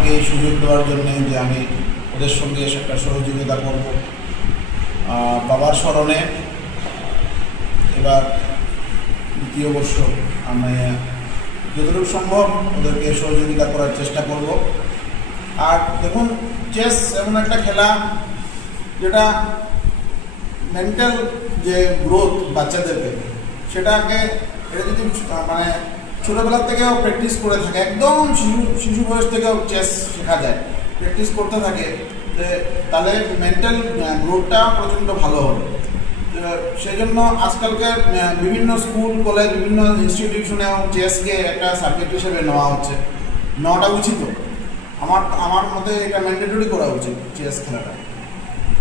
আমাকে এই সুযোগ দেওয়ার জন্য যে আমি ওদের সঙ্গে একটা সহযোগিতা করব। বাবার স্মরণে এবার দ্বিতীয় বর্ষ আমি যতটুকু সম্ভব ওদেরকে সহযোগিতা করার চেষ্টা করব। আর দেখুন, চেস এমন একটা খেলা যেটা মেন্টাল যে গ্রোথ বাচ্চাদেরকে, সেটাকে এটা যদি মানে ছোটোবেলার থেকেও প্র্যাকটিস করে থাকে, একদম শিশু বয়স থেকেও চেস শেখা যায়, প্র্যাকটিস করতে থাকে, তাহলে মেন্টাল গ্রোথটা প্রচণ্ড ভালো হবে। সেই জন্য আজকালকার বিভিন্ন স্কুল কলেজ বিভিন্ন ইনস্টিটিউশনেও চেসকে একটা সাবজেক্ট হিসেবে নেওয়াটা উচিত। আমার মতে এটা ম্যান্ডেটরি করা উচিত চেস খেলাটা।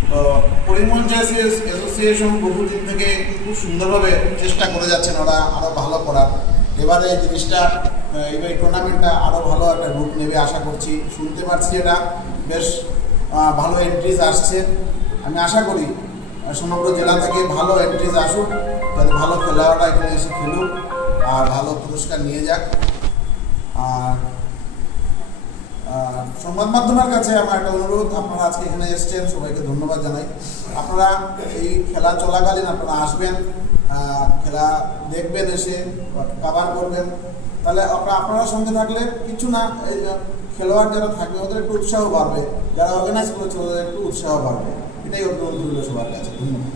তো পরিমল চেস অ্যাসোসিয়েশন বহুদিন থেকে খুব সুন্দরভাবে চেষ্টা করে যাচ্ছেন ওরা আরও ভালো করার। এবারে এই জিনিসটা এবার টুর্নামেন্টটা আরও ভালো একটা রূপ নেবে আশা করছি। শুনতে পারছি এটা বেশ ভালো এন্ট্রিজ আসছে। আমি আশা করি সমগ্র জেলা থেকে ভালো এন্ট্রিজ আসুক, যাতে ভালো খেলোয়াড়রা এখানে এসে খেলুক আর ভালো পুরস্কার নিয়ে যাক। আর সংবাদ মাধ্যমের কাছে আমার একটা অনুরোধ, আপনারা আজকে এখানে এসেছেন, সবাইকে ধন্যবাদ জানাই। আপনারা এই খেলা চলাকালীন আপনারা আসবেন, খেলা দেখবেন, এসে কভার করবেন, তাহলে আপনারা সঙ্গে থাকলে কিছু না, এই খেলোয়াড় যারা থাকবে ওদের একটু উৎসাহ বাড়বে, যারা অর্গানাইজ করেছে ওদের একটু উৎসাহ বাড়বে। এটাই অনুরোধ রইল সবার কাছে। ধন্যবাদ।